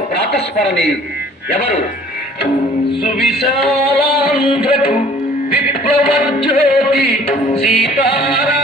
ప్రాతస్మరణి. ఎవరు? సువిశాలాంధ్రకు విప్లవజ్యోతి సీతారా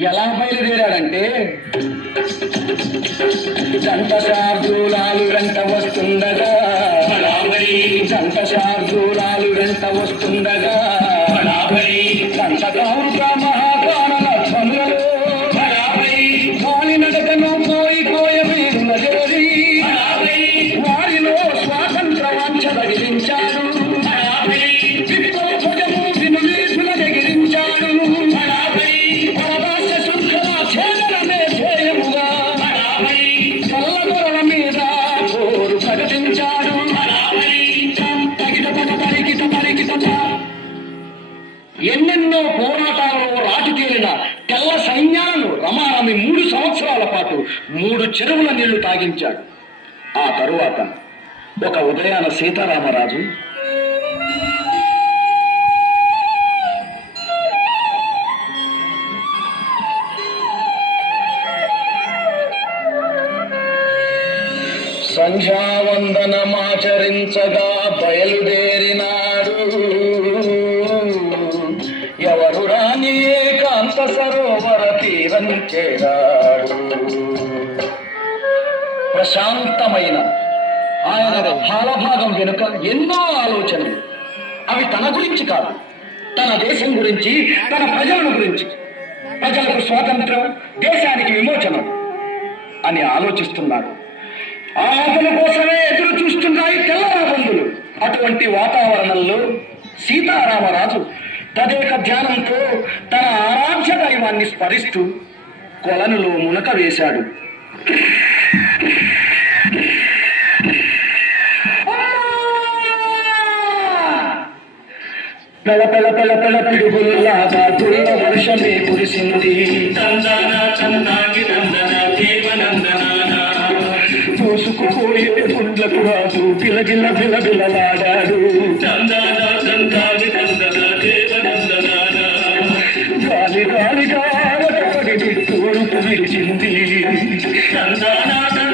ఎలా బయలుదేరాడంటే జంట శార్దూలాలు వెంట వస్తుండగా. జంట శార్దూలాలు వెంట వస్తుండగా జంట ఎన్నెన్నో పోరాటాలలో రాటు తెల్ల సైన్యాలను రమారామి మూడు సంవత్సరాల పాటు మూడు చెరువుల నీళ్ళు తాగించాడు. ఆ తరువాత ఒక ఉదయాన సీతారామరాజు సంధ్యావందనమాచరించగా బయలుదేరినాడు. ఎవరు రాని ఏకాంత సరోవర తీరం చేరాడు. ప్రశాంతమైన ఆయన భాగం వెనుక ఎన్నో ఆలోచనలు. అవి తన గురించి కాదు తన దేశం గురించి తన ప్రజలను గురించి. ప్రజలకు స్వాతంత్రం దేశానికి విమోచనం అని ఆలోచిస్తున్నాడు. ఆ ఆటల కోసమే ఎదురు చూస్తున్నాయి తెల్లరాబందులు అటువంటి వాతావరణంలో సీతారామరాజు తదేక ధ్యానంతో తన ఆరాధ్య దైవాన్ని స్మరిస్తూ కొలనులో మునక వేశాడు. పెళ పెళ పెళ పెళ పిడుగుల్లాగా తుల్ల వర్షమే కురిసింది. చూసుకుపోయే గుండ్లకు రాజు గిలగిల బిలబిలలాడాడు గాలి గాలిగా పడి తోడుకు విరిచింది. కాసారమే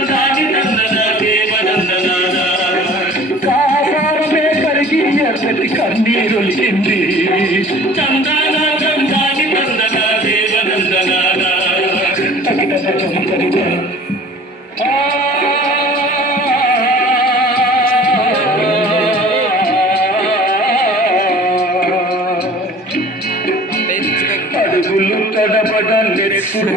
ಸುಖ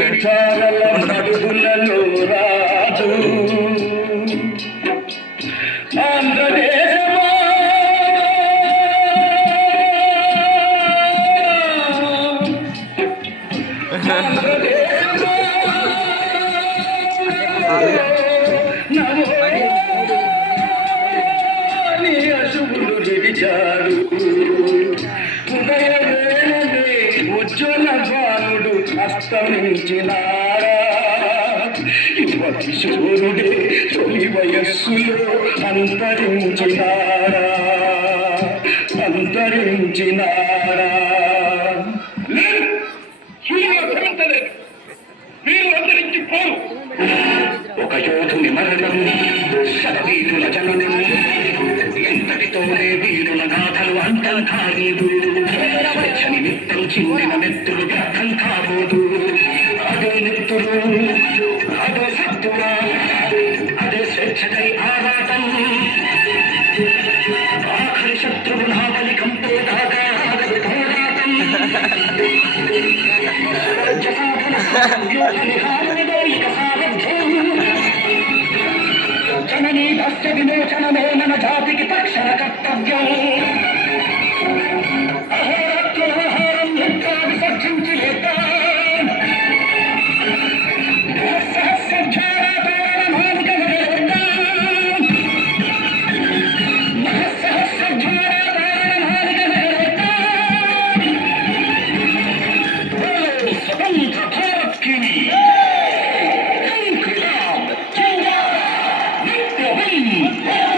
సూర్యుడే తొలి వయస్సులో అంతరించినారా? అంతరించినారా? లేదు అంతరించిపోరు ఒక యోధుని మరణం సరవీరుల జననం ఎంతటితోనే వీరుల గాథలు అంతం కాలేదు నిమిత్తం చిన్న మెత్తులు వ్యర్థం కాబోదు జననీ దస్య విమోచనమే మన జాతికి తక్షణ కర్తవ్యం. Sim!